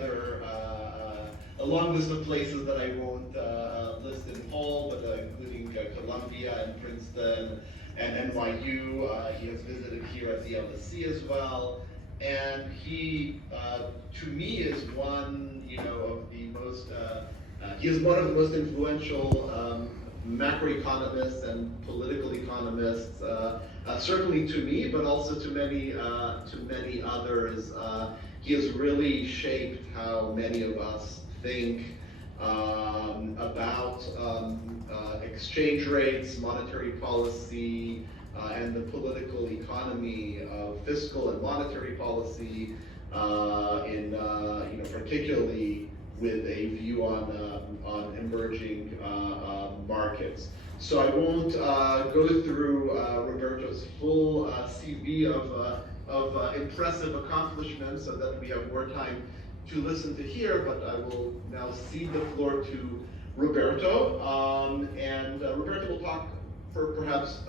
A long list of places that I won't list in whole, but including Columbia and Princeton and NYU. He has visited here at the LSE as well. And he, to me, is one, of the most, he is one of the most influential macroeconomists and political economists, certainly to me, but also to many others. He has really shaped how many of us think about exchange rates, monetary policy, and the political economy of fiscal and monetary policy, particularly with a view on emerging markets. So I won't go through Roberto's full CV of impressive accomplishments so that we have more time to listen to hear, but I will now cede the floor to Roberto. Roberto will talk for perhaps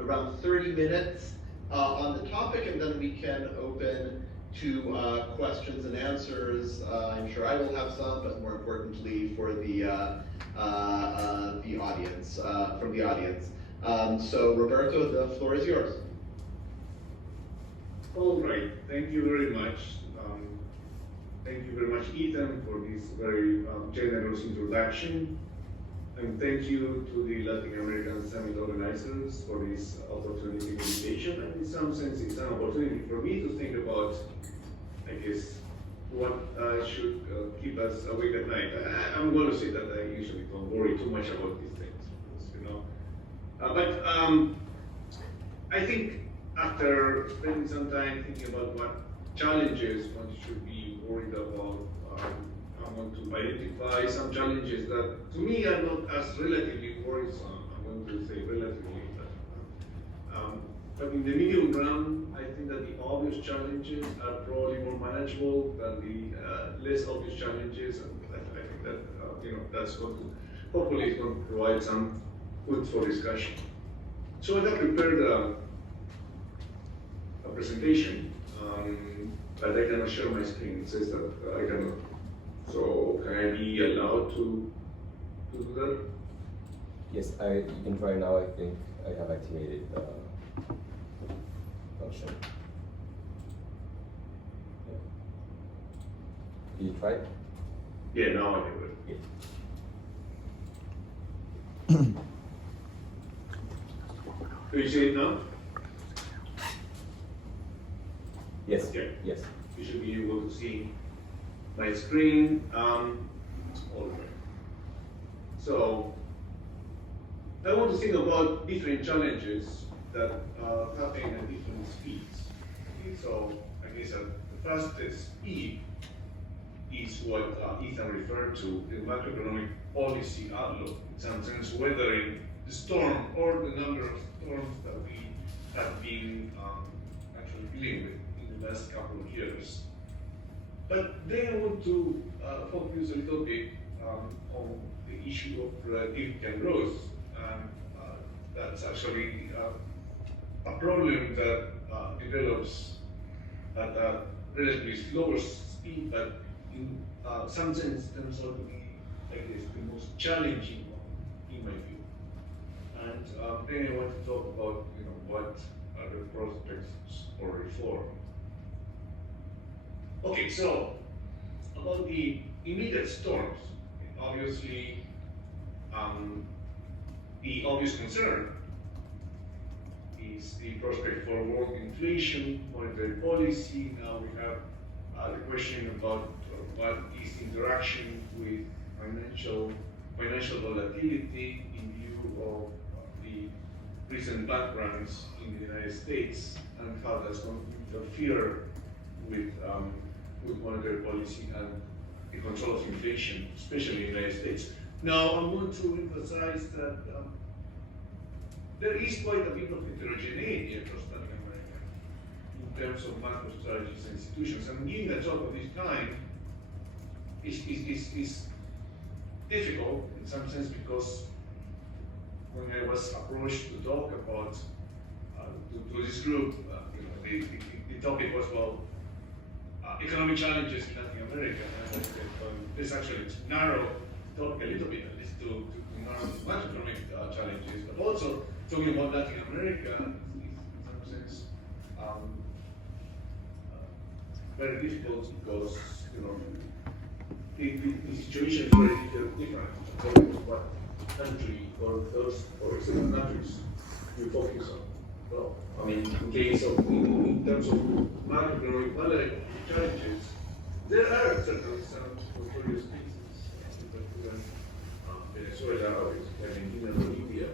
around 30 minutes on the topic, and then we can open to questions and answers. I'm sure I will have some, but more importantly for the audience, from the audience. So Roberto, the floor is yours. All right, thank you very much. Thank you very much, Ethan, for this very generous introduction. And thank you to the Latin American Summit organizers for this opportunity invitation. And in some sense, it's an opportunity for me to think about, I guess, what should keep us awake at night. I'm going to say that I usually don't worry too much about these things, but I think after spending some time thinking about what challenges one should be worried about, I want to identify some challenges that, to me, are not as relatively worrisome. I'm going to say relatively, but in the medium run, I think that the obvious challenges are probably more manageable than the less obvious challenges, and I think that that's going to hopefully is going to provide some food for discussion. So I have prepared a presentation, but I cannot share my screen. It says that I cannot. So can I be allowed to do that? Yes, you can try now. I think I have activated the function. Yeah. Can you try? Yeah, now I can do it. Yeah. Do you see it now? Yes. Okay. Yes. You should be able to see my screen. All right. So I want to think about different challenges that happen at different speeds. Okay, so I guess the fastest speed is what Ethan referred to, the macroeconomic policy outlook, in some sense weathering the storm or the number of storms that we have been actually dealing with in the last couple of years. But then I want to focus a little bit on the issue of productivity growth. That's actually a problem that develops at a relatively slower speed, but in some sense turns out to be, I guess, the most challenging one, in my view. And then I want to talk about, what are the prospects for reform. Okay, so about the immediate storms, obviously, the obvious concern is the prospect for world inflation, monetary policy. Now we have the question about what is interaction with financial volatility in view of the recent bank runs in the United States and how that's going to interfere with monetary policy and the control of inflation, especially in the United States. Now, I want to emphasize that there is quite a bit of heterogeneity across Latin America in terms of macro strategies and institutions. And giving a talk of this kind is difficult in some sense because when I was approached to talk about to this group, the topic was, well, economic challenges in Latin America. This actually to narrow talk a little bit, at least to narrow the macroeconomic challenges, but also talking about Latin America in some sense very difficult because the situation is very different according to what country or those or certain countries you focus on. Well, I mean, in terms of macroeconomic challenges, there are certainly some notorious cases, in particular Venezuela, Argentina, Bolivia,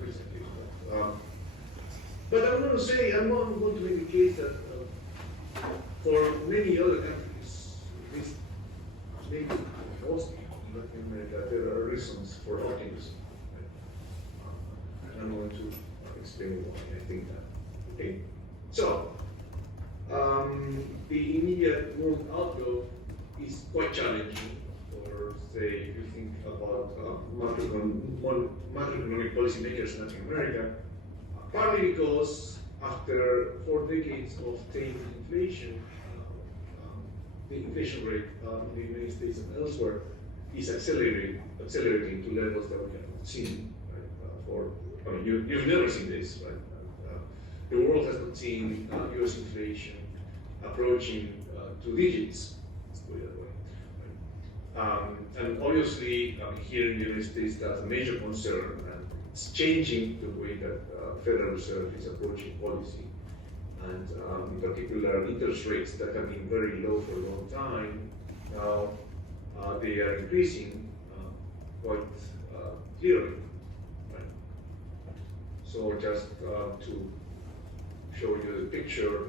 recently. But I'm going to say, I'm not going to make the case that for many other countries, this maybe mostly in Latin America, there are reasons for optimism. And I'm going to explain why I think that. Okay, so the immediate world outlook is quite challenging. Or say, if you think about macroeconomic policymakers in Latin America, partly because after 4 decades of tame inflation, the inflation rate in the United States and elsewhere is accelerating to levels that we have not seen. Right? You've never seen this, right? The world has not seen U.S. inflation approaching 2 digits. Let's put it that way. And obviously, here in the United States, that's a major concern, and it's changing the way that Federal Reserve is approaching policy. And in particular, interest rates that have been very low for a long time, now they are increasing quite clearly. Right? So just to show you the picture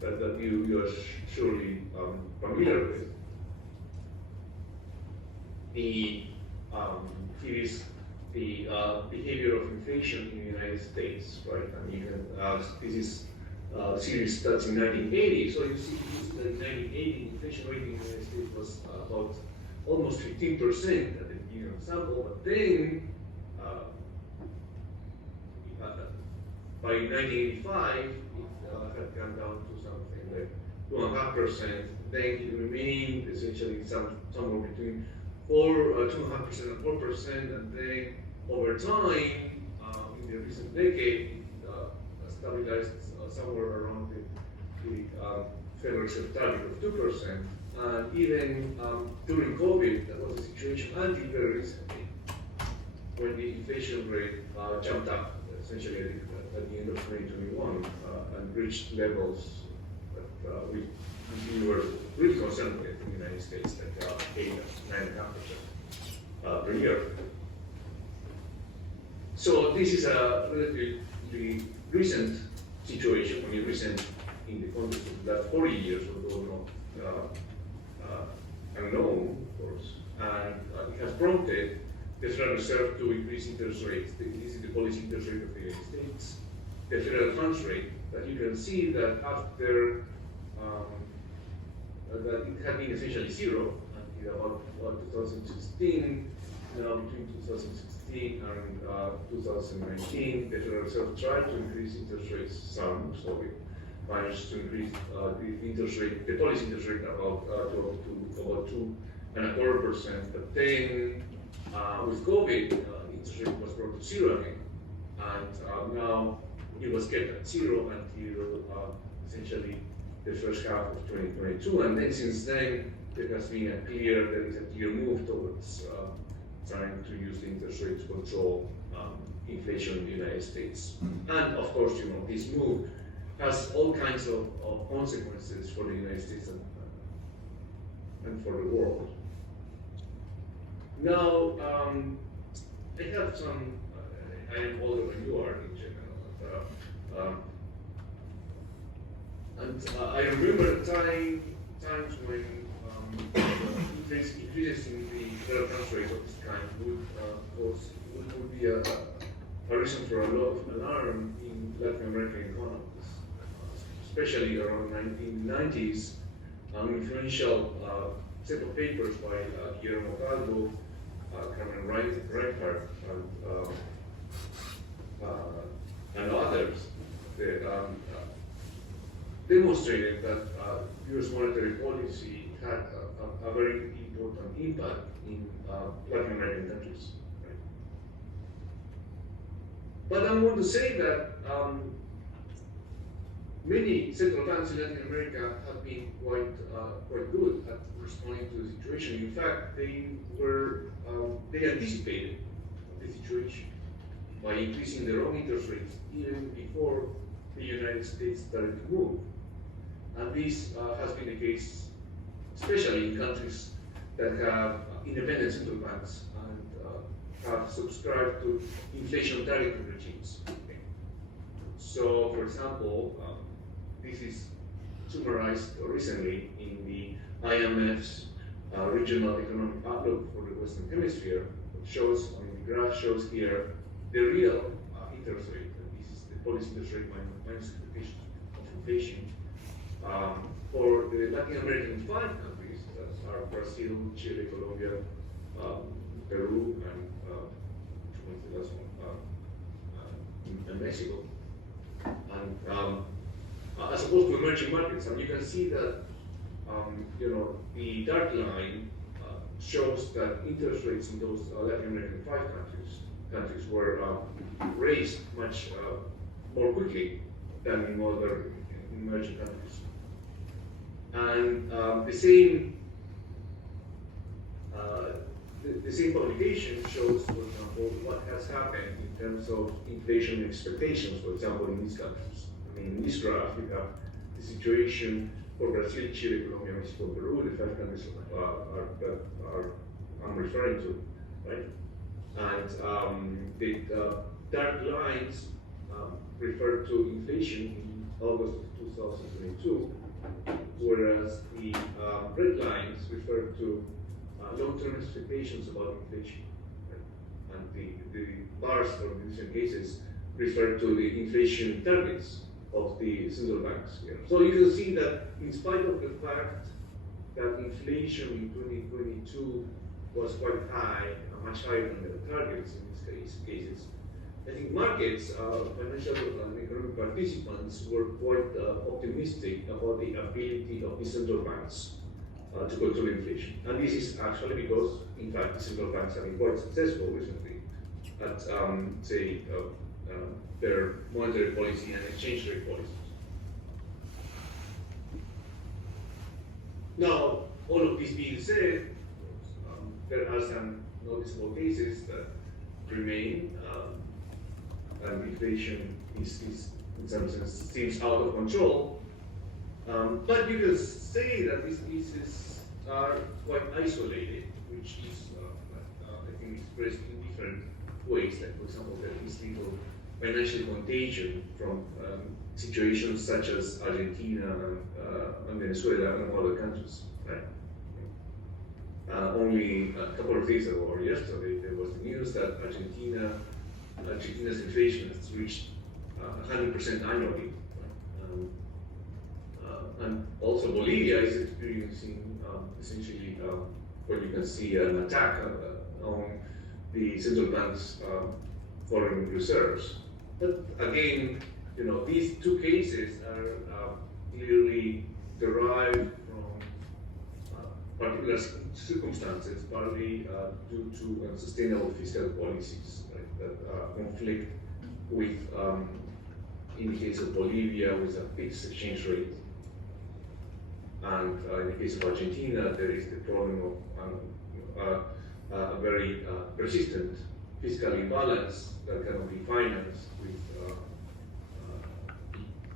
that you are surely familiar with. Here is the behavior of inflation in the United States, right? And you can, this is series starts in 1980. So you see, that in 1980, inflation rate in the United States was about almost 15% at the beginning of the sample, but then by 1985, it had gone down to something like 2.5%. Then it remained essentially somewhere between 2.5% and 4%, and then over time, in the recent decade, stabilized somewhere around the Federal Reserve target of 2%. And even during COVID, that was the situation until very recently, when the inflation rate jumped up, essentially at the end of 2021, and reached levels that we were really concerned with in the United States, like 8 9.5% per year. So this is a relatively recent situation, I mean recent in the context of the last 40 years, although not unknown, of course, and it has prompted the Federal Reserve to increase interest rates. This is the policy interest rate of the United States. The federal funds rate, that you can see that after that it had been essentially zero until about 2016. Now between 2016 and 2019, the Federal Reserve tried to increase interest rates some, so we managed to increase the interest rate, the policy interest rate about to about 2.25%. But then with COVID, interest rate was brought to zero again, and now it was kept at zero until essentially the first half of 2022, and then since then there has been a clear move towards trying to use the interest rate to control inflation in the United States. And of course, this move has all kinds of consequences for the United States and for the world. Now, I have some, I am older than you are in general, and I remember times when increases in the federal funds rate of this kind would be a reason for a lot of alarm in Latin American economies, especially around 1990s. An influential set of papers by Guillermo Calvo, Carmen Reinhardt, and others that demonstrated that US monetary policy had a very important impact in Latin American countries. Right? But I'm going to say that many central banks in Latin America have been quite good at responding to the situation. In fact, they anticipated the situation by increasing their own interest rates even before the United States started to move. And this has been the case, especially in countries that have independent central banks and have subscribed to inflation targeting regimes. Okay. So, for example, this is summarized recently in the IMF's regional economic outlook for the Western Hemisphere. It shows, the graph shows here the real interest rate. This is the policy interest rate minus expectation of inflation. For the Latin American 5 countries, that are Brazil, Chile, Colombia, Peru, and the last one, and Mexico. And as opposed to emerging markets, and you can see that the dark line shows that interest rates in those Latin American 5 countries were raised much more quickly than in other emerging countries. And the same publication shows, for example, what has happened in terms of inflation expectations, for example, in these countries. I mean, in this graph, we have the situation for Brazil, Chile, Colombia, Mexico, Peru, the 5 countries I'm referring to, right? And the dark lines refer to inflation in August of 2022, whereas the red lines refer to long-term expectations about inflation. Right? And the bars for the different cases refer to the inflation targets of the central banks here. So you can see that in spite of the fact that inflation in 2022 was quite high, much higher than the targets in these cases, I think markets, financial and economic participants were quite optimistic about the ability of the central banks to control inflation. And this is actually because, in fact, the central banks have been quite successful recently at, their monetary policy and exchange rate policies. Now, all of this being said, there are some noticeable cases that remain, and inflation is in some sense seems out of control. But you can say that these cases are quite isolated, which is, I think, expressed in different ways. Like, for example, there is little financial contagion from situations such as Argentina and Venezuela and other countries, right? Only a couple of days ago or yesterday, there was the news that Argentina's inflation has reached 100% annually. Right? And also Bolivia is experiencing essentially what you can see an attack on the central bank's foreign reserves. But again, these two cases are clearly derived from particular circumstances, partly due to unsustainable fiscal policies, right, that conflict with, in the case of Bolivia, with a fixed exchange rate. And in the case of Argentina, there is the problem of a very persistent fiscal imbalance that cannot be financed with,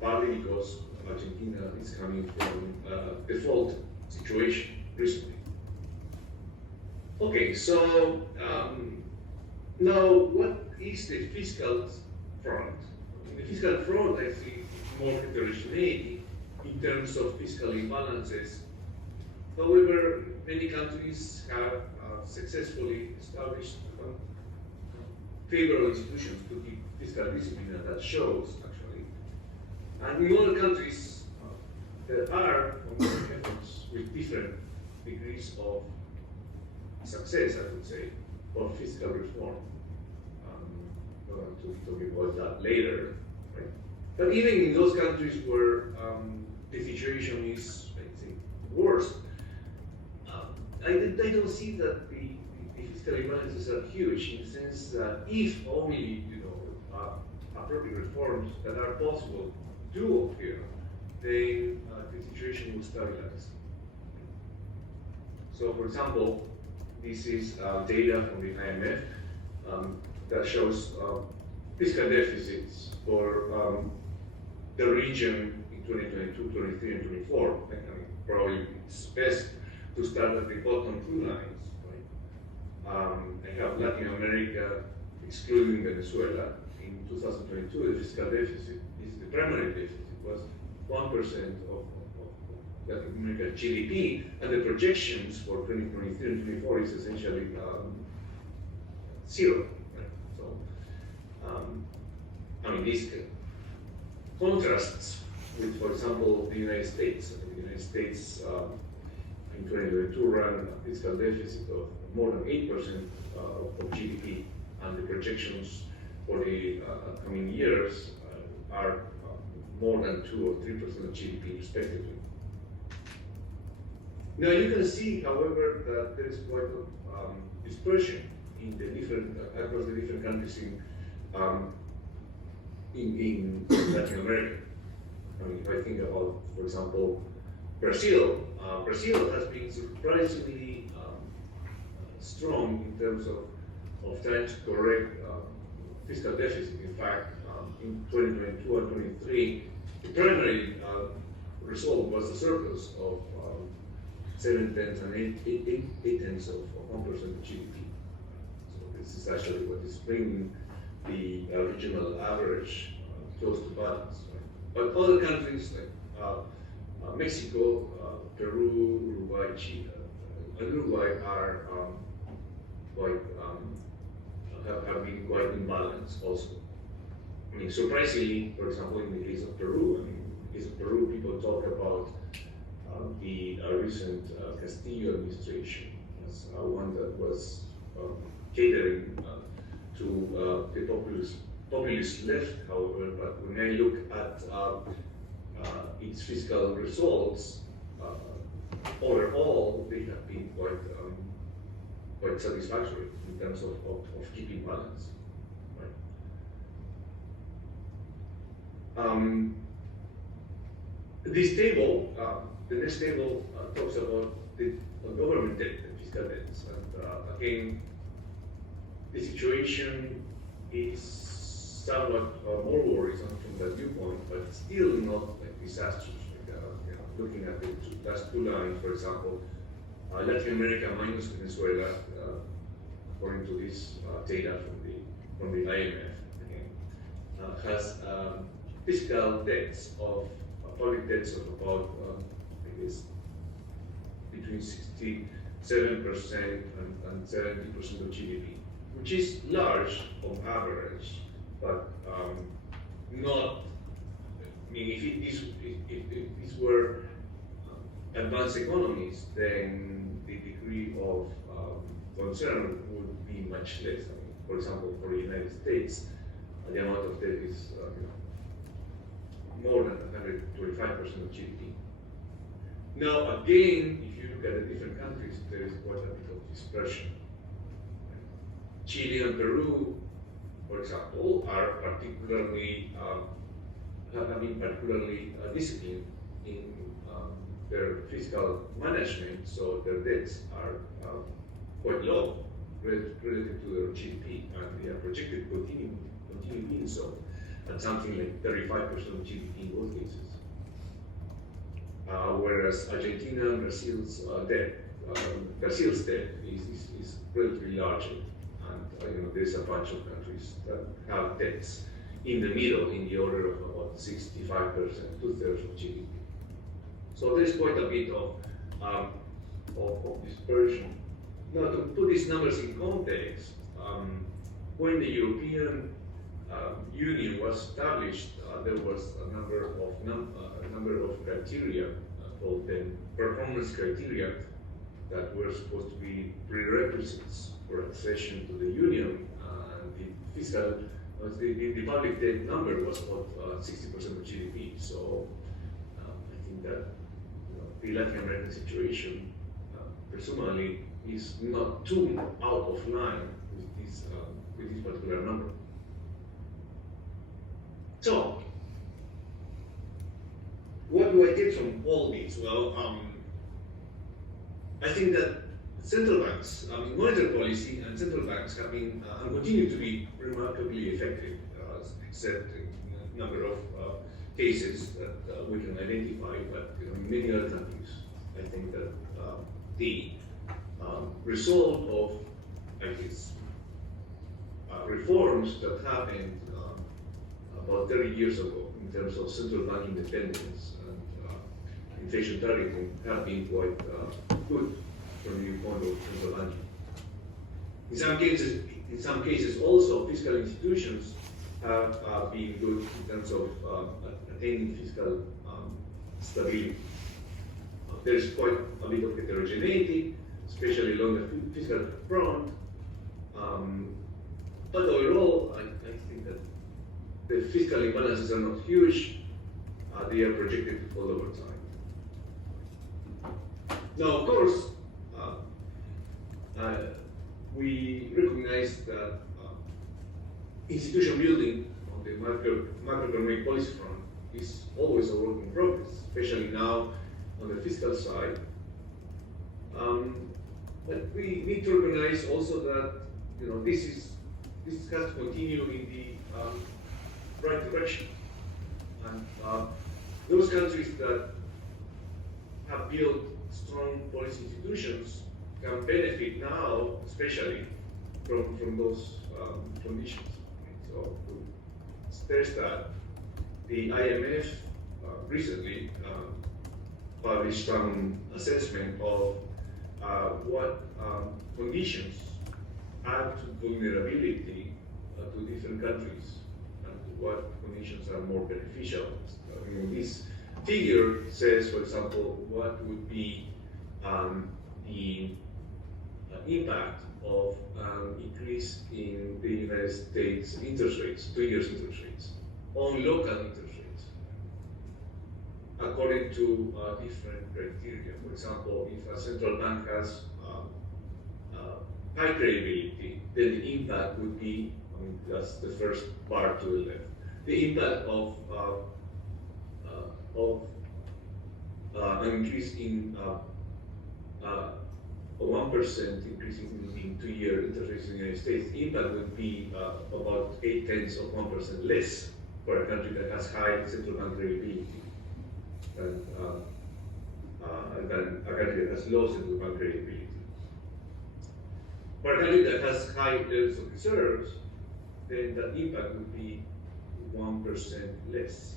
partly because Argentina is coming from a default situation recently. Okay, so now what is the fiscal front? In the fiscal front, I see more heterogeneity in terms of fiscal imbalances. However, many countries have successfully established favorable institutions to keep fiscal discipline, and that shows actually. And in other countries, there are ongoing efforts with different degrees of success, I would say, of fiscal reform. I'm going to talk about that later. Right? But even in those countries where the situation is, let's say, worse. I don't see that the fiscal imbalances are huge in the sense that if only appropriate reforms that are possible do occur, then the situation will stabilize. So, for example, this is data from the IMF that shows fiscal deficits for the region in 2022, 23, and 24. I mean, probably it's best to start at the bottom two lines. Right? I have Latin America, excluding Venezuela. In 2022, the fiscal deficit the primary deficit was 1% of Latin American GDP, and the projections for 2023 and 24 is essentially zero. Right? So, I mean, this contrasts with, for example, the United States. The United States in 2022 ran a fiscal deficit of more than 8% of GDP, and the projections for the coming years are more than 2 or 3% of GDP respectively. Now you can see, however, that there is quite a dispersion in the different across the different countries in Latin America. I mean, if I think about, for example, Brazil. Brazil has been surprisingly strong in terms of trying to correct fiscal deficit. In fact, in 2022 and 23, the primary result was a surplus of 7/10 and 8/10 of 1% of GDP. So this is actually what is bringing the regional average close to balance. Right? But other countries like Mexico, Peru, Uruguay, Chile, and Uruguay are have been quite imbalanced also. I mean, surprisingly, for example, in the case of Peru, people talk about the recent Castillo administration as one that was catering to the populist left, however, but when I look at its fiscal results, overall, they have been quite satisfactory in terms of keeping balance. Right? This table, the next table, talks about the government debt and fiscal debts. And again, the situation is somewhat more worrisome from that viewpoint, but still not like disastrous. Looking at the last two lines, for example, Latin America minus Venezuela, according to this data from the IMF, again, has fiscal debts of public debts of about I guess between 67% and 70% of GDP, which is large on average, but not. I mean, if these were advanced economies, then the degree of concern would be much less. I mean, for example, for the United States, the amount of debt is more than 125% of GDP. Now, again, if you look at the different countries, there is quite a bit of dispersion. Chile and Peru, for example, are particularly have been particularly disciplined in their fiscal management, so their debts are quite low relative to their GDP, and they are projected to continue being so, at something like 35% of GDP in both cases. Whereas Argentina and Brazil's debt is relatively larger, and there's a bunch of countries that have debts in the middle, in the order of about 65%, 2/3 of GDP. So there's quite a bit of dispersion. Now, to put these numbers in context, when the European Union was established, there was a number of criteria called the performance criteria that were supposed to be prerequisites for accession to the Union. The public debt number was about 60% of GDP. So I think think that the Latin American situation presumably is not too out of line with this particular number. So, what do I get from all this? Well, I think that central banks, monetary policy and central banks have been and continue to be remarkably effective, except in a number of cases that we can identify, but in many other countries, I think that the result of, I guess, reforms that happened about 30 years ago in terms of central bank independence and inflation targeting have been quite good from the viewpoint of central banking. In some cases also, fiscal institutions have been good in terms of attaining fiscal stability. There is quite a bit of heterogeneity, especially along the fiscal front. But overall, I think that the fiscal imbalances are not huge. They are projected to fall over time. Now, of course, we recognize that institution building on the macroeconomic policy front is always a work in progress, especially now on the fiscal side. But we need to recognize also that this has to continue in the right direction. And those countries that have built strong policy institutions can benefit now, especially from those conditions. So there's that. The IMF recently published some assessment of what conditions add to vulnerability to different countries and what conditions are more beneficial. This figure says, for example, what would be the impact of increase in the United States interest rates, 2 years interest rates, on local interest rates, according to different criteria. For example, if a central bank has high credibility, then the impact would be, that's the first bar to the left, the impact of an increase in 1% increase in 2-year interest rates in the United States, the impact would be about 0.8% less for a country that has high central bank credibility than a country that has low central bank credibility. For a country that has high levels of reserves, then the impact would be 1% less.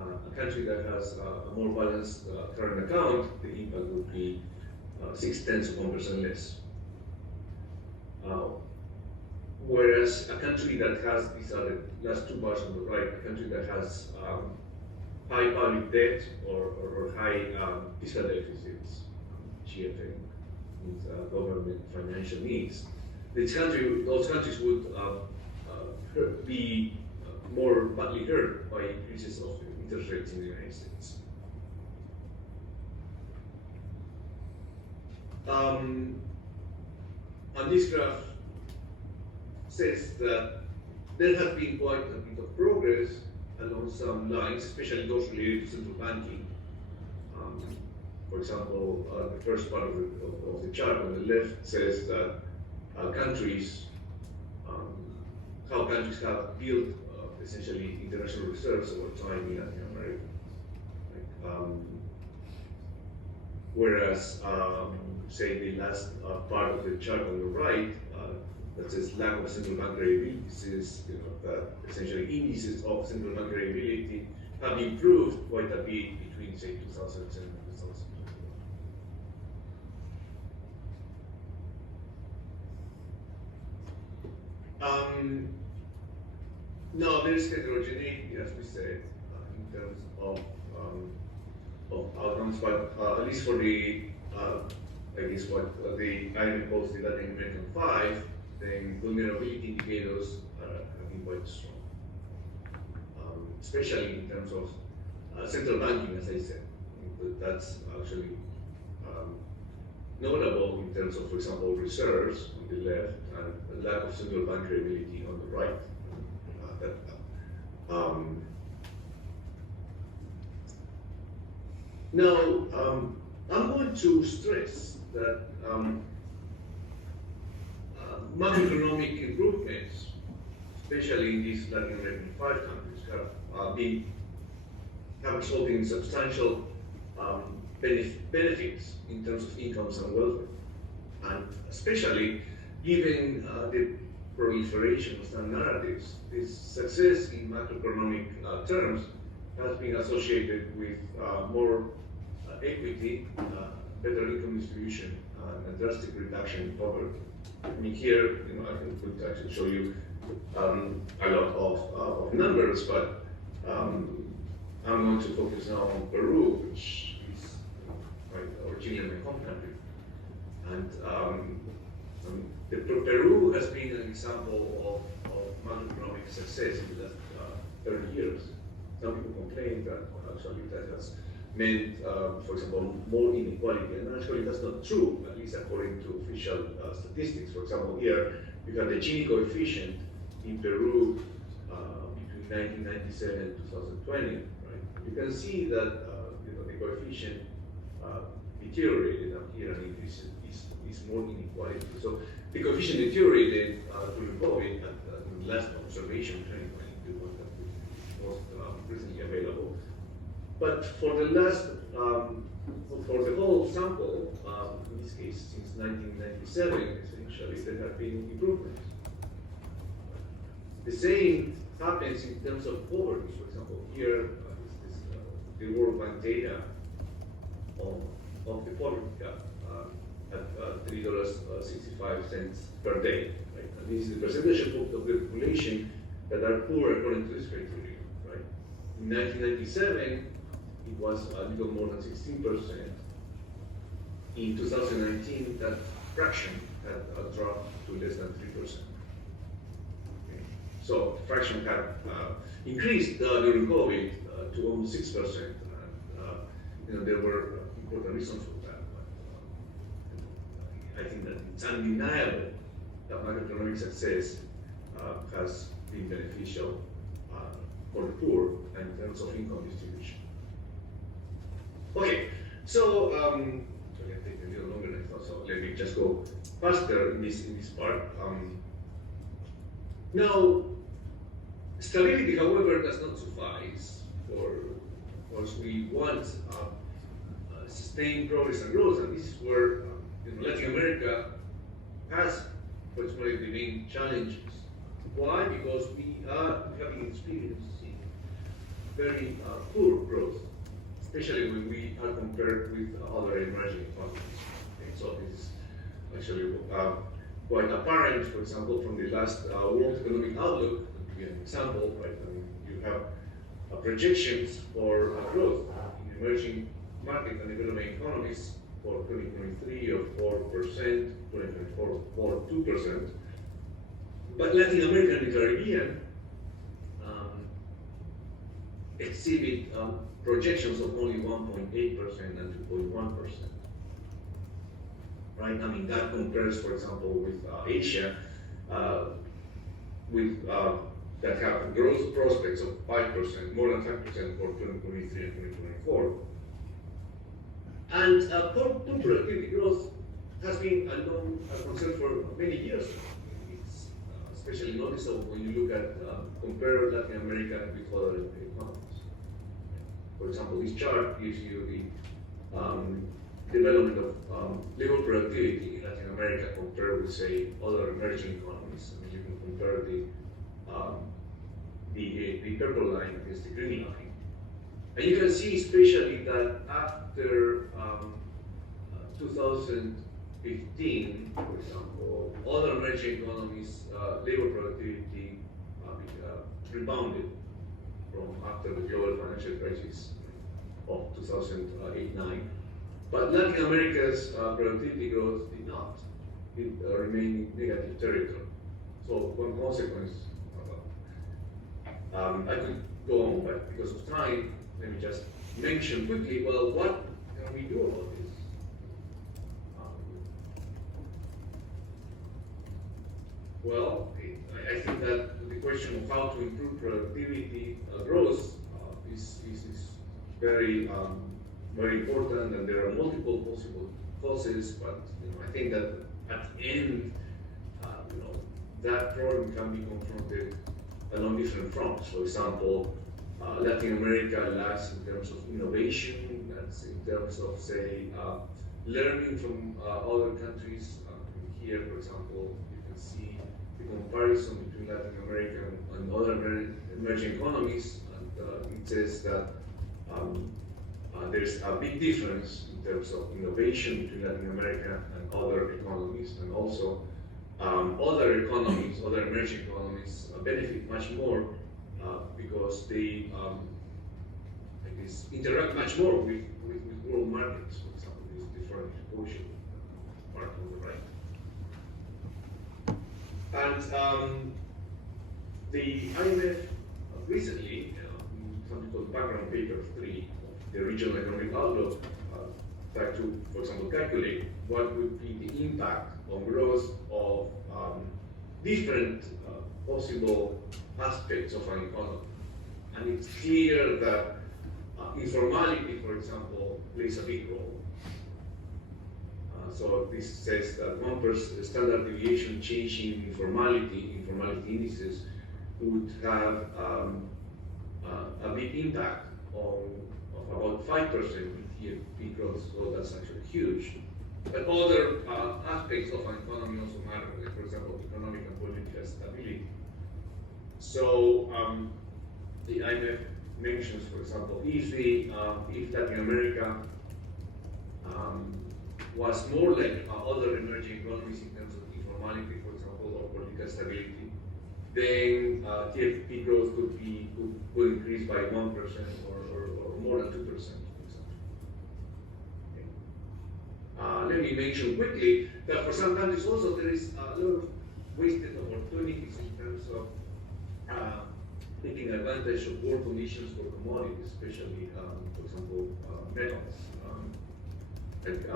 A country that has a more balanced current account, the impact would be 0.6% less. Whereas a country that has, these are the last two bars on the right, a country that has high public debt or high fiscal deficits, GFN, with government financial needs, those countries would be more badly hurt by increases of interest rates in the United States. And this graph says that there has been quite a bit of progress along some lines, especially those related to central banking. For example, the first part of the chart on the left says that countries, how countries have built essentially international reserves over time in Latin America. Whereas, say the last part of the chart on the right that says lack of central bank credibility says that essentially indices of central bank credibility have improved quite a bit between say 2010 and 2021. Now there is heterogeneity, as we said, in terms of outcomes, but at least for the, I guess what the IMF calls the Latin American 5, then vulnerability indicators have been quite strong, especially in terms of central banking, as I said. That's actually notable in terms of, for example, reserves on the left and lack of central bank credibility on the right. Now, I'm going to stress that macroeconomic improvements, especially in these Latin American 5 countries, have resulted in substantial benefits in terms of incomes and welfare, and especially given the proliferation of some narratives, this success in macroeconomic terms has been associated with more equity, better income distribution, and a drastic reduction in poverty. I mean, here, I could actually show you a lot of numbers, but I'm going to focus now on Peru, which is originally my home country. And Peru has been an example of macroeconomic success in the last 30 years. Some people complain that actually that has meant, for example, more inequality, and actually that's not true, at least according to official statistics. For example, here you have the Gini coefficient in Peru between 1997 and 2020. Right? You can see that the coefficient deteriorated up here, and it is more inequality. So the coefficient deteriorated during COVID, and the last observation, 2022, was the most recently available. But for the last, for the whole sample, in this case since 1997, essentially, there have been improvements. The same happens in terms of poverty. For example, here is the World Bank data of the poverty gap at $3.65 per day. Right? And this is the percentage of the population that are poor according to this criteria. Right? In 1997, it was a little more than 16%. In 2019, that fraction had dropped to less than 3%. Okay. So the fraction had increased during COVID to almost 6%. And there were important reasons for that. But, I think that it's undeniable that macroeconomic success has been beneficial for the poor and in terms of income distribution. Okay, so I'm going to take a little longer than I thought, so let me just go faster in this part. Now, stability, however, does not suffice for us. We want sustained progress and growth, and this is where Latin America has what's one of the main challenges. Why? Because we have been experiencing very poor growth, especially when we are compared with other emerging economies. Okay, so this is actually quite apparent, for example, from the last World Economic Outlook. To give you an example, right? I mean, you have projections for growth in emerging market and developing economies for 2023 of 4%, 2024 for 2%. But Latin America and the Caribbean exhibit projections of only 1.8% and 2.1%. Right? I mean, that compares, for example, with Asia, that have growth prospects of 5%, more than 5% for 2023 and 2024. And poor productivity growth has been a concern for many years. It's especially noticeable when you look at compare Latin America with other economies. For example, this chart gives you the development of labor productivity in Latin America compared with, say, other emerging economies. I mean, you can compare the purple line against the green line. And you can see especially that after 2015, for example, other emerging economies' labor productivity rebounded from after the global financial crisis of 2008-9. But Latin America's productivity growth did not. It remained in negative territory. So one consequence, I could go on, but because of time, let me just mention quickly, well, what can we do about this? Well, I think that the question of how to improve productivity growth is very very important, and there are multiple possible causes. But I think that at the end, that problem can be confronted along different fronts. For example, Latin America lacks in terms of innovation, that's in terms of, say, learning from other countries. Here, for example, you can see the comparison between Latin America and other emerging economies, and it says that there's a big difference in terms of innovation between Latin America and other economies, and also other economies, other emerging economies benefit much more because they I guess, interact much more with world markets. For example, this different exposure part on the right. And the IMF recently, something called background paper 3, the regional economic outlook, tried to, for example, calculate what would be the impact on growth of different possible aspects of an economy. And it's clear that informality, for example, plays a big role. So this says that 1% standard deviation change in informality indices would have a big impact of about 5% GDP growth, so that's actually huge. But other aspects of an economy also matter, like, for example, economic and political stability. So the IMF mentions, for example, if Latin America was more like other emerging economies in terms of informality, for example, or political stability, then GDP growth could increase by 1% or more than 2%, for example. Okay. Let me mention quickly that for some countries also there is a lot of wasted opportunities in terms of taking advantage of poor conditions for commodities, especially, for example, metals.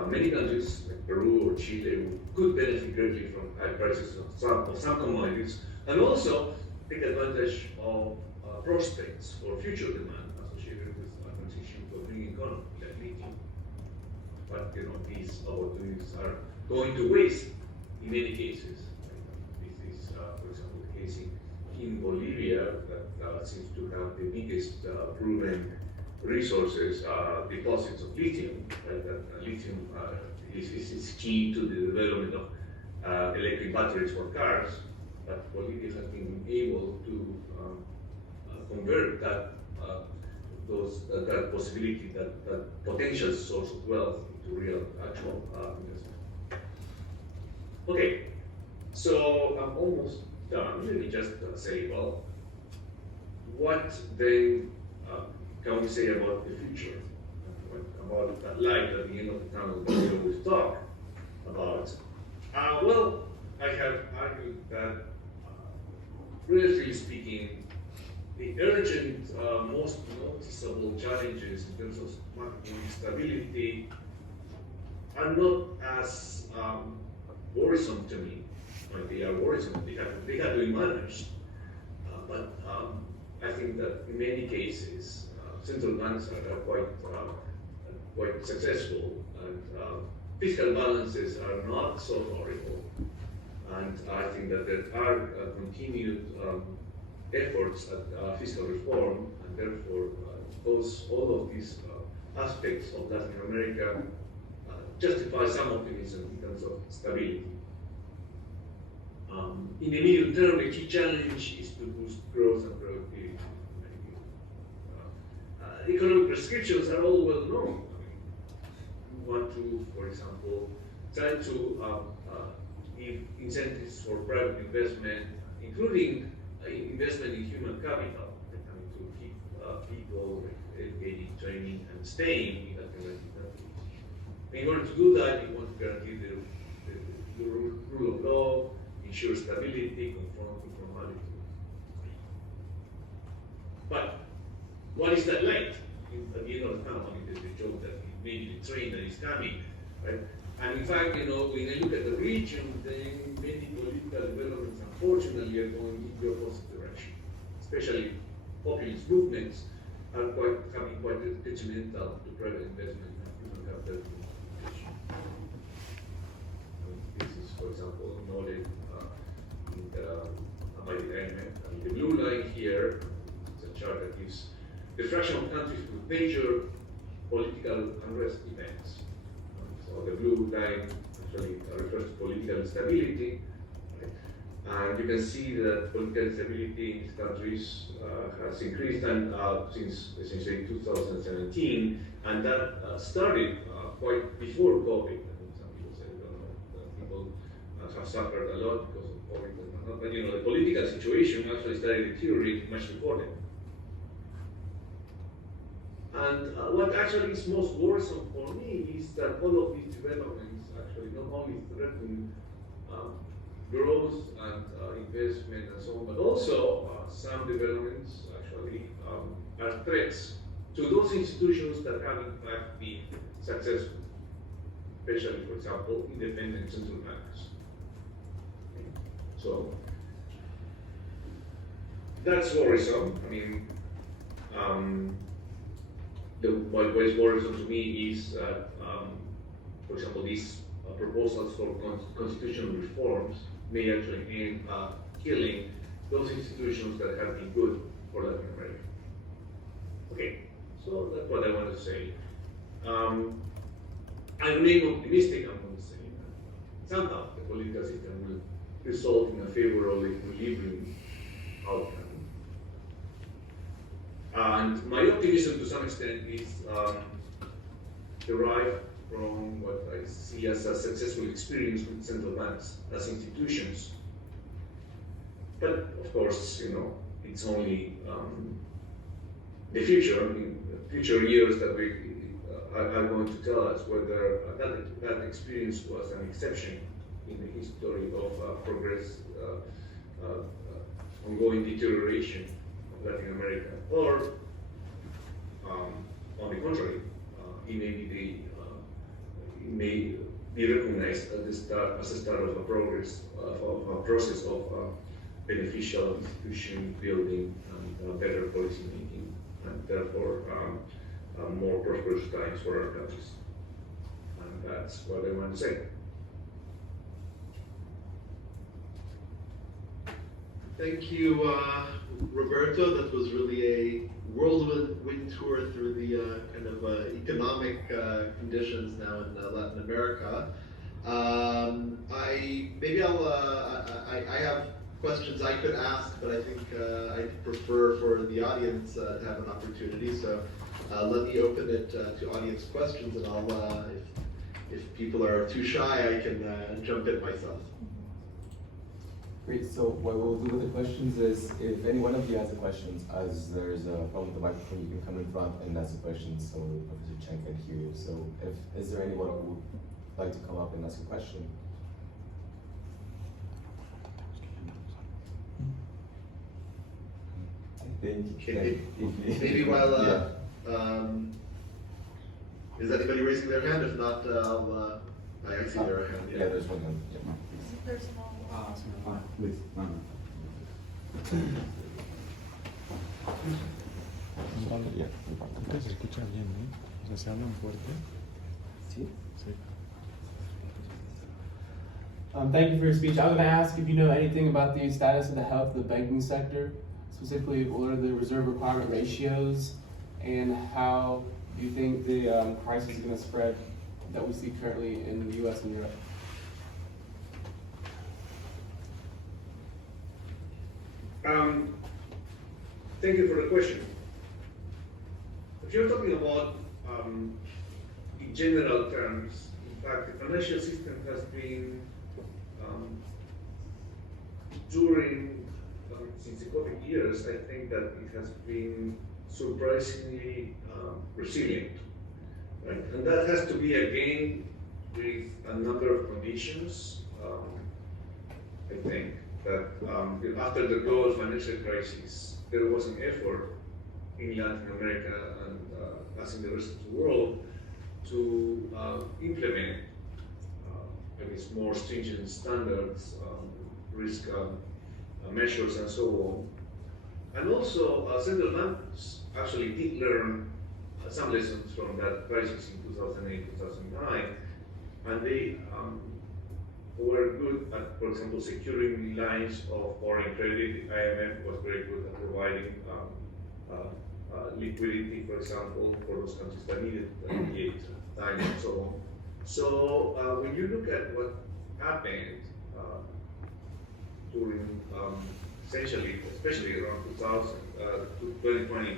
Many countries like Peru or Chile could benefit greatly from high prices of some commodities, and also take advantage of prospects for future demand associated with a transition to a green economy, like lithium. But these opportunities are going to waste in many cases. This is, for example, the case in Bolivia that seems to have the biggest proven resources, deposits of lithium. Right? That lithium is key to the development of electric batteries for cars. But Bolivia has been able to convert that possibility, that potential source of wealth, into real, actual investment. Okay, so I'm almost done. Let me just say, well, what then can we say about the future? About that light at the end of the tunnel that we always talk about? Well, I have argued that, relatively speaking, the urgent, most noticeable challenges in terms of macroeconomic stability are not as worrisome to me. Like, they are worrisome, they have to be managed. But I think that in many cases, central banks are quite successful, and fiscal balances are not so horrible. And I think that there are continued efforts at fiscal reform, and therefore all of these aspects of Latin America justify some optimism in terms of stability. In the medium term, the key challenge is to boost growth and productivity. Economic prescriptions are all well known. We want to, for example, try to give incentives for private investment, including investment in human capital, to keep people educated, training, and staying in that country. In order to do that, you want to guarantee the rule of law, ensure stability, confront informality. But what is that like in train that is coming, right? And in fact, when I look at the region, then many political developments, unfortunately, are going in the opposite direction. Especially populist movements are having quite detrimental to private investment and human capital implementation. This is, for example, noted by the IMF. The blue line here is a chart that gives the fraction of countries with major political unrest events. So the blue line actually refers to political instability. And you can see that political instability in these countries has increased and since essentially 2017, and that started quite before COVID. I think some people say, people have suffered a lot because of COVID, but the political situation actually started deteriorating much before that. And what actually is most worrisome for me is that all of these developments actually not only threaten growth and investment and so on, but also some developments actually are threats to those institutions that have in fact been successful, especially, for example, independent central banks. Okay. So that's worrisome. I mean, what is worrisome to me is that, for example, these proposals for constitutional reforms may actually end up killing those institutions that have been good for Latin America. Okay, so that's what I want to say. I remain optimistic, I'm going to say, that somehow the political system will result in a favorable equilibrium outcome. And my optimism to some extent is derived from what I see as a successful experience with central banks as institutions. But of course, it's only the future. I mean, the future years that we are going to tell us whether that experience was an exception in the history of progress, ongoing deterioration of Latin America, or on the contrary, it may be recognized as the start of a progress, of a process of beneficial institution building and better policy making, and therefore more prosperous times for our countries. And that's what I want to say. Thank you, Roberto. That was really a whirlwind tour through the kind of economic conditions now in Latin America. I have questions I could ask, but I think I'd prefer for the audience to have an opportunity. So let me open it to audience questions, and I'll, if people are too shy, I can jump in myself. Great, so what we'll do with the questions is, if any one of you has a question, as there's a problem with the microphone, you can come in front and ask a question so Professor Chang can hear you. So is there anyone who would like to come up and ask a question? I think, Okay. Maybe while, is anybody raising their hand? If not, I see their hand. Yeah, there's one hand. Yeah. There's no. Please, Yeah. creo que se escucha bien, ¿eh? O sea, se hablan fuerte. Sí. Sí. Thank you for your speech. I was going to ask if you know anything about the status of the health of the banking sector, specifically what are the reserve requirement ratios, and how do you think the crisis is going to spread that we see currently in the U.S. and Europe? Thank you for the question. If you're talking about in general terms, in fact, the financial system has been since the COVID years, I think that it has been surprisingly resilient, right? And that has to be again with a number of conditions. I think that after the global financial crisis, there was an effort in Latin America and as in the rest of the world to implement more stringent standards, risk measures, and so on. And also, central banks actually did learn some lessons from that crisis in 2008, 2009, and they were good at, for example, securing lines of foreign credit. The IMF was very good at providing liquidity, for example, for those countries that needed immediate time and so on. So when you look at what happened during essentially, especially around 2020,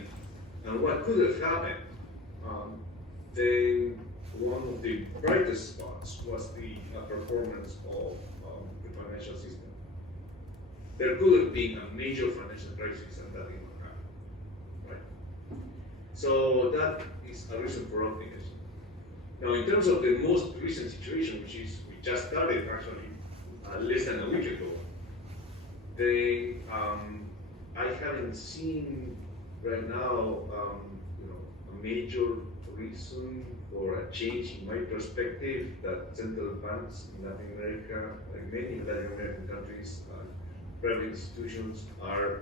and what could have happened, then one of the brightest spots was the performance of the financial system. There could have been a major financial crisis and that did not happen, right? So that is a reason for optimism. Now, in terms of the most recent situation, which is we just started actually less than a week ago, then I haven't seen right now a major reason for a change in my perspective that central banks in Latin America, like many Latin American countries, private institutions are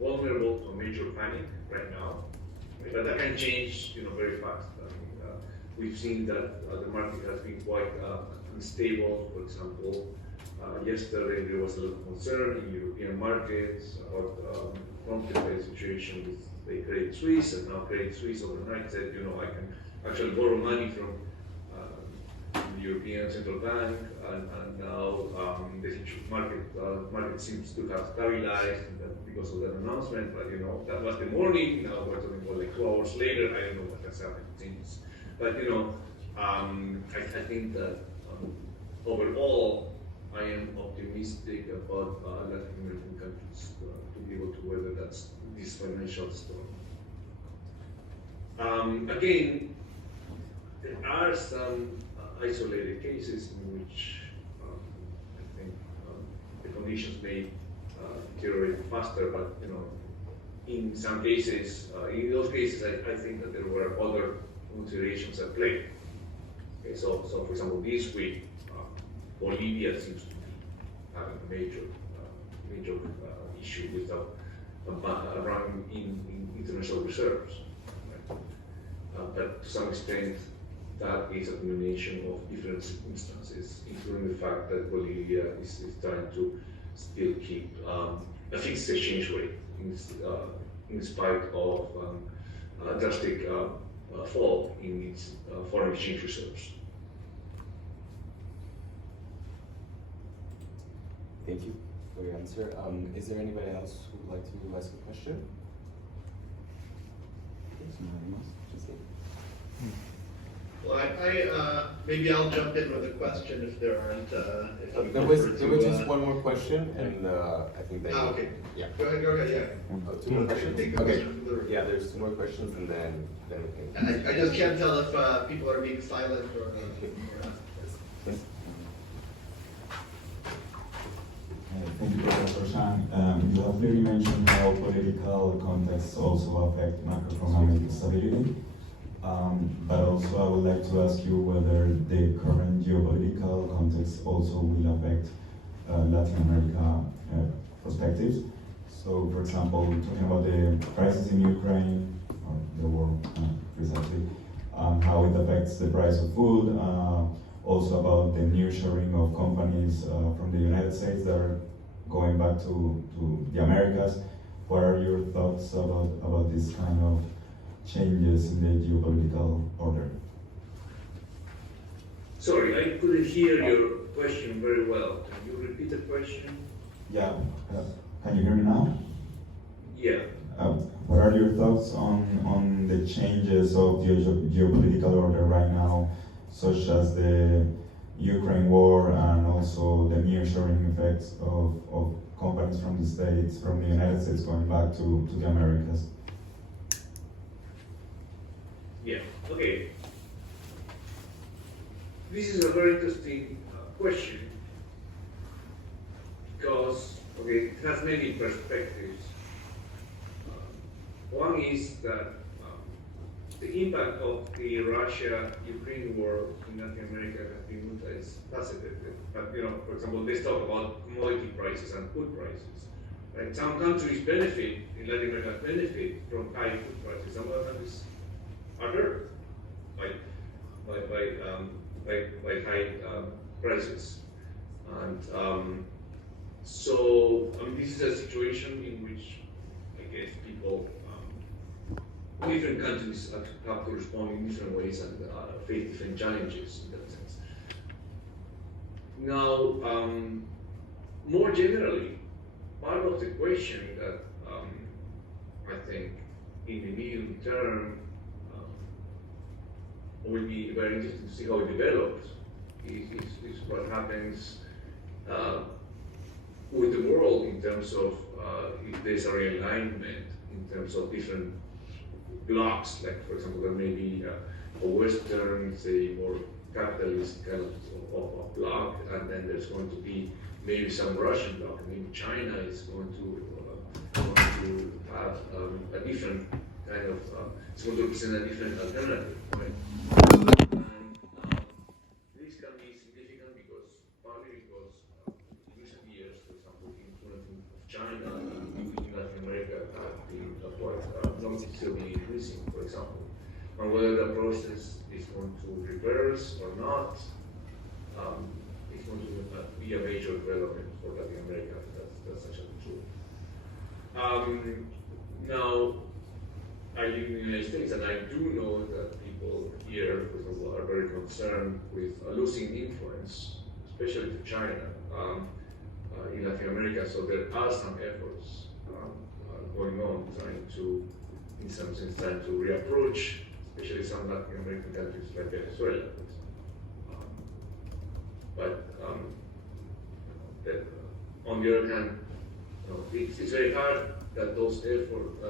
vulnerable to a major panic right now. But that can change, very fast. I mean, we've seen that the market has been quite unstable. For example, yesterday there was a lot of concern in European markets about complicated situation with the Credit Suisse, and now Credit Suisse overnight said, I can actually borrow money from the European Central Bank, and now the market seems to have stabilized because of that announcement. But that was the morning. Now we're talking about like 2 hours later. I don't know what has happened since. But I think that overall, I am optimistic about Latin American countries to be able to weather this financial storm. Again, there are some isolated cases in which I think the conditions may deteriorate faster, but in some cases, in those cases, I think that there were other considerations at play. Okay, so for example, this week, Bolivia seems to be having a major issue with a run in international reserves. Right? But to some extent, that is a combination of different circumstances, including the fact that Bolivia is trying to still keep a fixed exchange rate in spite of a drastic fall in its foreign exchange reserves. Thank you for your answer. Is there anybody else who would like to ask a question? Well, I maybe I'll jump in with a question if there aren't. There was just one more question, and I think they. Okay. Yeah. Go ahead. Yeah. Oh, 2 more questions. Take the Okay. question from the room. Yeah, there's 2 more questions, and then we can. I just can't tell if people are being silent or. Thank you, Professor Chang. You have clearly mentioned how political contexts also affect macroeconomic stability. But also I would like to ask you whether the current geopolitical context also will affect Latin America perspectives. So, for example, talking about the crisis in Ukraine, or the war precisely, how it affects the price of food, also about the nearshoring of companies from the United States that are going back to the Americas. What are your thoughts about this kind of changes in the geopolitical order? Sorry, I couldn't hear your question very well. Can you repeat the question? Yeah, can you hear me now? Yeah. What are your thoughts on the changes of the geopolitical order right now, such as the Ukraine war and also the nearshoring effects of companies from the States, from the United States going back to the Americas? Yeah, okay. This is a very interesting question because, it has many perspectives. One is that the impact of the Russia-Ukraine war in Latin America has been multifaceted. But for example, let's talk about commodity prices and food prices. Right? Some countries benefit in Latin America from high food prices. Some other countries are hurt by high prices. And so this is a situation in which I guess people. Different countries have to respond in different ways and face different challenges in that sense. Now, more generally, part of the question that I think in the medium term will be very interesting to see how it develops is what happens with the world in terms of if there's a realignment in terms of different blocks, like for example, there may be a Western, say, more capitalist kind of block, and then there's going to be maybe some Russian block. I mean, China is going to have a different kind of, it's going to represent a different alternative, right? And this can be significant partly because in recent years, for example, the influence of China in Latin America has been quite still be increasing, for example. And whether the process is going to reverse or not, it's going to be a major development for Latin America. That's actually true. Now, I live in the United States, and I do know that people here, for example, are very concerned with losing influence, especially to China, in Latin America. So there are some efforts going on trying to, in some sense, trying to reapproach, especially some Latin American countries like Venezuela, for example. But on the other hand, it's very hard that those efforts.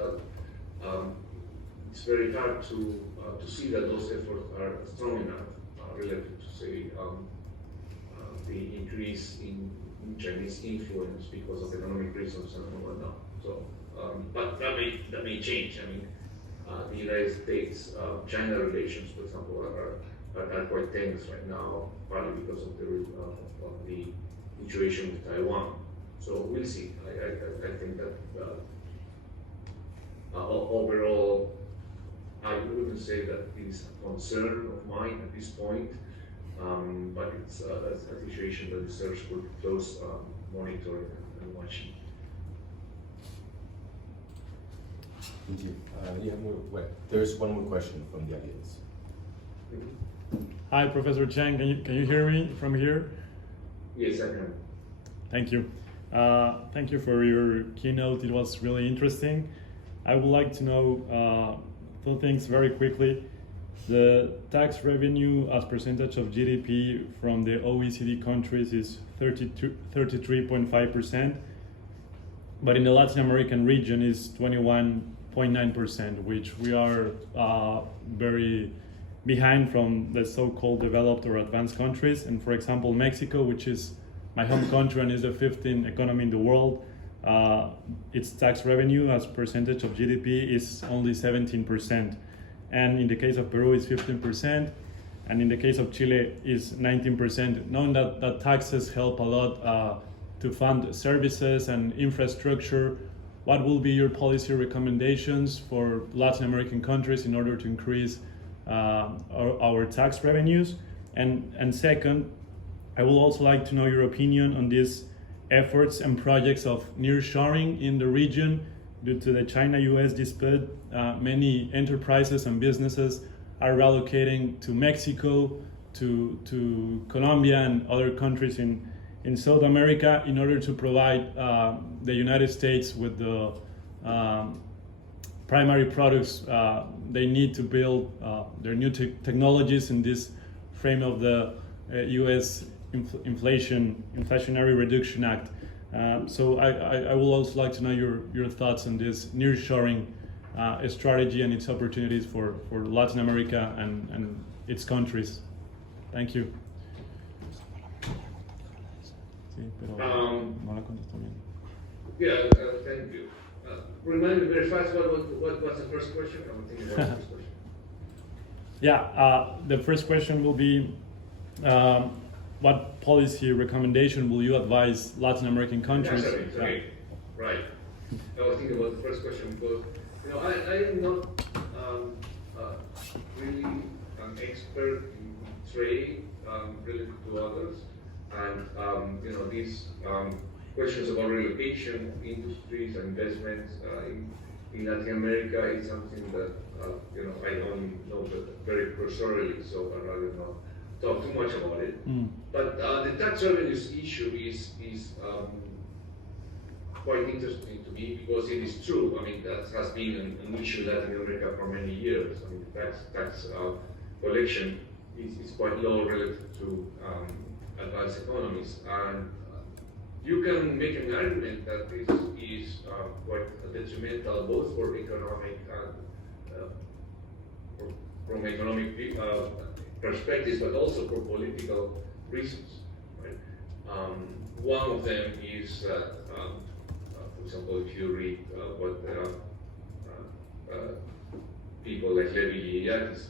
It's very hard to see that those efforts are strong enough relative to, say, the increase in Chinese influence because of economic reasons and whatnot. So, but that may change. I mean, the United States-China relations, for example, are quite tense right now, partly because of the situation with Taiwan. So we'll see. I think that overall, I wouldn't say that it's a concern of mine at this point, but it's a situation that deserves close monitoring and watching. Thank you. You have more. Wait, there's one more question from the audience. Hi, Professor Chang. Can you hear me from here? Yes, I can. Thank you. Thank you for your keynote. It was really interesting. I would like to know two things very quickly. The tax revenue as percentage of GDP from the OECD countries is 33.5%, but in the Latin American region is 21.9%, which we are very behind from the so-called developed or advanced countries. And for example, Mexico, which is my home country and is the 15th economy in the world, its tax revenue as percentage of GDP is only 17%. And in the case of Peru, it's 15%. And in the case of Chile, is 19%. Knowing that taxes help a lot to fund services and infrastructure, what will be your policy recommendations for Latin American countries in order to increase our tax revenues? And second, I would also like to know your opinion on these efforts and projects of nearshoring in the region. Due to the China-US dispute, many enterprises and businesses are relocating to Mexico, to Colombia and other countries in South America in order to provide the United States with the primary products they need to build their new technologies in this frame of the US Inflationary Reduction Act. So I would also like to know your thoughts on this nearshoring strategy and its opportunities for Latin America and its countries. Thank you. Yeah, thank you. Remind me very fast, what was the first question? I'm thinking about the first question. The first question will be, what policy recommendation will you advise Latin American countries? Sorry. Right. I was thinking about the first question because, I am not really an expert in trade related to others, and these questions about relocation of industries and investments in Latin America is something that I only know very cursorily, so I'd rather not talk too much about it. But the tax revenues issue is quite interesting to me because it is true. I mean, that has been an issue in Latin America for many years. I mean, tax collection is quite low relative to advanced economies, and you can make an argument that this is quite detrimental both for economic and from economic perspectives, but also for political reasons. Right? One of them is that, for example, if you read what people like Levi Yanis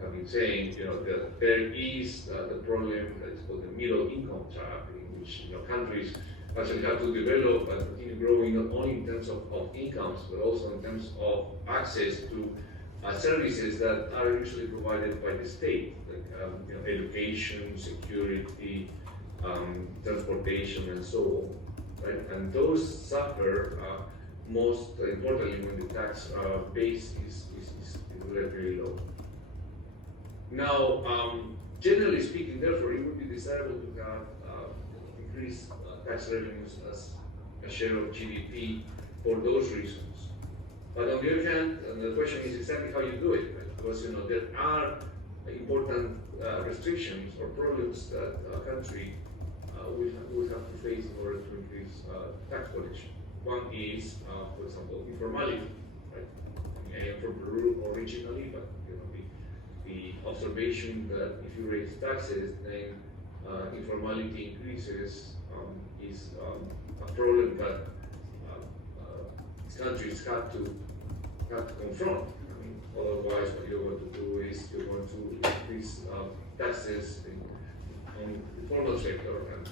have been saying, that there is the problem that is called the middle income trap, in which countries actually have to develop and continue growing not only in terms of incomes, but also in terms of access to services that are usually provided by the state, like education, security, transportation, and so on. Right? And those suffer most importantly when the tax base is relatively low. Now, generally speaking, therefore, it would be desirable to have increased tax revenues as a share of GDP for those reasons. But on the other hand, the question is exactly how you do it, right? Because there are important restrictions or problems that a country will have to face in order to increase tax collection. One is, for example, informality. Right? I am from Peru originally, but the observation that if you raise taxes, then informality increases is a problem that countries have to confront. I mean, otherwise, what you're going to do is you're going to increase taxes on the informal sector, and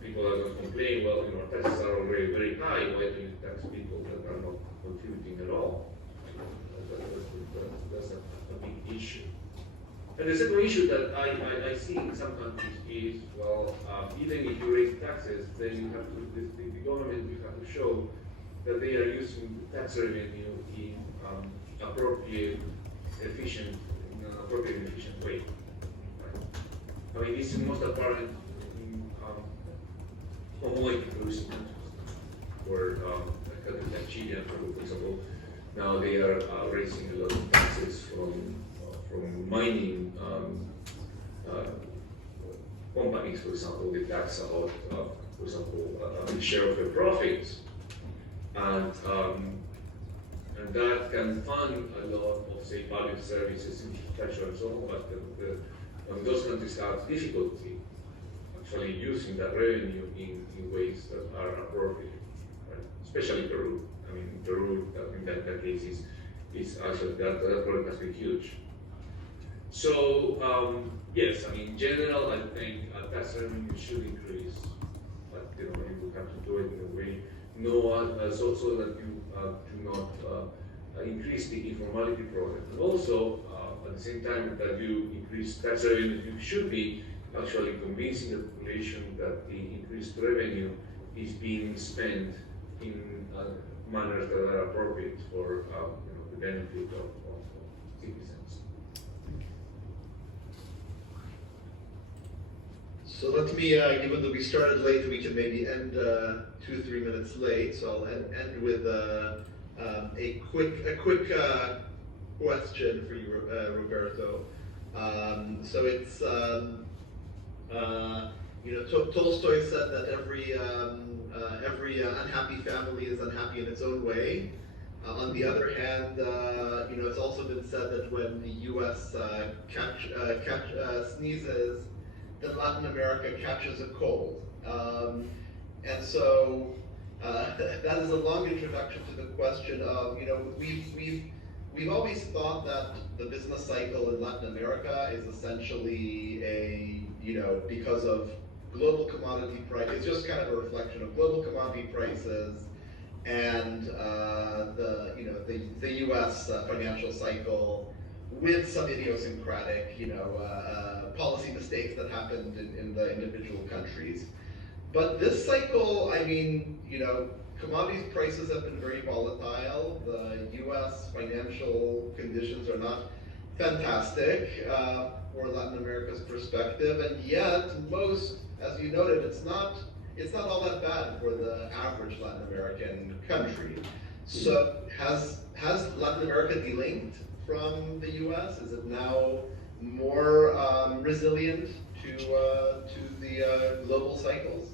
people are going to complain. Well, taxes are already very high. Why do you tax people that are not contributing at all? That's a big issue. And the second issue that I see in some countries is, well, even if you raise taxes, then you have to, the government will have to show that they are using the tax revenue in appropriate, efficient way. Right? I mean, this is most apparent in commodity producing countries, where countries like Chile and Peru, for example, now they are raising a lot of taxes from mining companies, for example. They tax out, for example, a big share of their profits, and that can fund a lot of, say, public services, infrastructure, and so on. But those countries have difficulty actually using that revenue in ways that are appropriate, right? Especially Peru. I mean, Peru, in that case, is actually that problem has been huge. So yes, I mean, in general, I think tax revenue should increase, but you will have to do it in a way so that you do not increase the informality problem. And also, at the same time that you increase tax revenue, you should be actually convincing the population that the increased revenue is being spent in manners that are appropriate for the benefit of citizens. So let me, given that we started late, we can maybe end 2-3 minutes late. So I'll end with a quick question for you, Roberto. So it's Tolstoy said that every unhappy family is unhappy in its own way. On the other hand, it's also been said that when the U.S. sneezes, then Latin America catches a cold. And so that is a long introduction to the question of, we've we've always thought that the business cycle in Latin America is essentially because of global commodity price, it's just kind of a reflection of global commodity prices and the U.S. Financial cycle with some idiosyncratic, policy mistakes that happened in the individual countries. But this cycle, I mean, commodities prices have been very volatile. The U.S. financial conditions are not fantastic for Latin America's perspective, and yet most, as you noted, it's not all that bad for the average Latin American country. So has Latin America delinked from the U.S.? Is it now more resilient to the global cycles?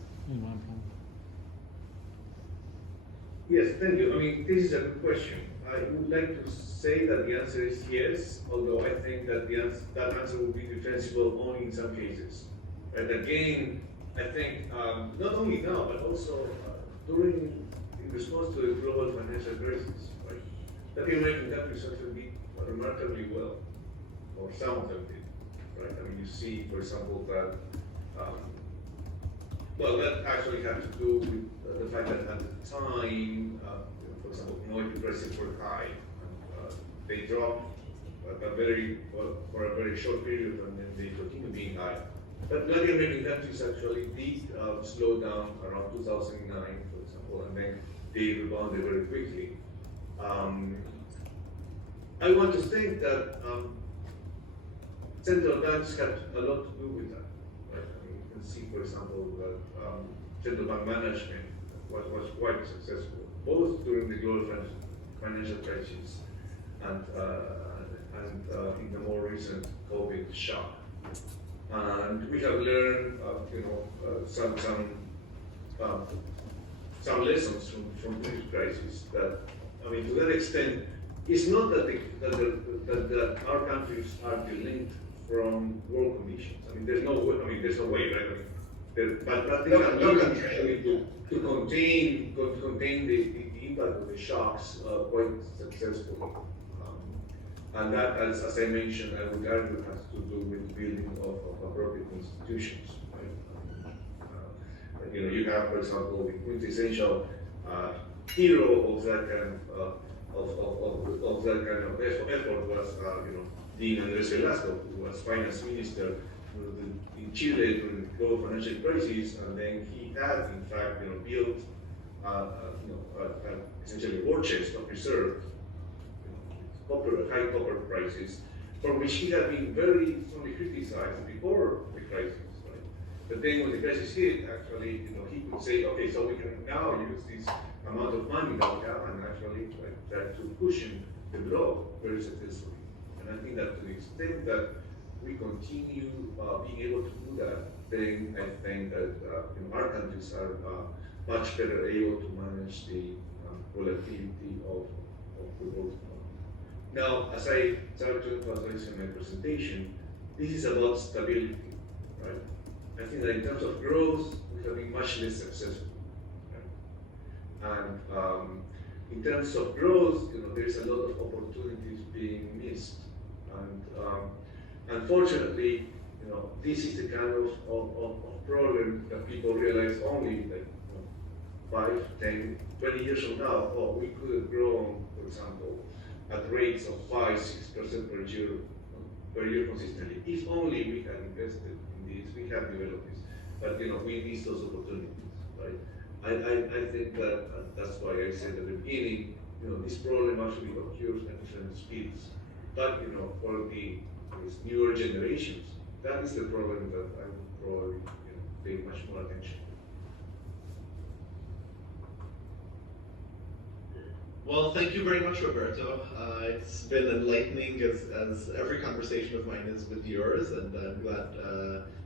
Yes, thank you. I mean, this is a good question. I would like to say that the answer is yes, although I think that that answer will be defensible only in some cases. And again, I think not only now, but also in response to the global financial crisis, right? Latin American countries actually did remarkably well, or some of them did, right? I mean, you see, for example, that that actually had to do with the fact that at the time, for example, commodity prices were high. They dropped for a very short period, and then they continue being high. But Latin American countries actually did slow down around 2009, for example, and then they rebounded very quickly. I want to think that central banks had a lot to do with that. Right? I mean, you can see, for example, that central bank management was quite successful, both during the global financial crisis and in the more recent COVID shock. And we have learned, some lessons from this crisis. That, I mean, to that extent, it's not that our countries are delinked from world conditions. I mean, there's no way, right? I mean, but they have learned actually to contain the impact of the shocks quite successfully. And that, as I mentioned, I would argue has to do with building of appropriate institutions. Right? You have, for example, the quintessential hero of that kind of effort was, Dean Andres Velasco, who was finance minister in Chile during the global financial crisis, and then he had, in fact, built, essentially war chest of reserve. High copper prices, for which he had been very strongly criticized before the crisis, right? But then when the crisis hit, actually, he could say, okay, so we can now use this amount of money that we have and actually try to cushion the blow very successfully. And I think that to the extent that we continue being able to do that, then I think that our countries are much better able to manage the volatility of the world. Now, as I started to emphasize in my presentation, this is about stability, right? I think that in terms of growth, we have been much less successful, right? And in terms of growth, there's a lot of opportunities being missed. And unfortunately, this is the kind of problem that people realize only like 5, 10, 20 years from now. Oh, we could have grown, for example, at rates of 5-6% per year consistently. If only we had invested in this, we have developed this. But we miss those opportunities, right? I think that that's why I said at the beginning, this problem actually occurs at different speeds. But for these newer generations, that is the problem that I would probably pay much more attention. Well, thank you very much, Roberto. It's been enlightening, as every conversation of mine is with yours, and I'm glad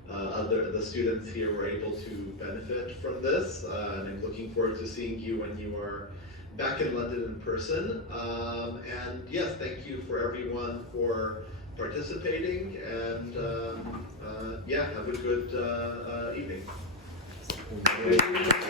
the students here were able to benefit from this. And I'm looking forward to seeing you when you are back in London in person. And yes, thank you for everyone for participating, and have a good evening. Thank you.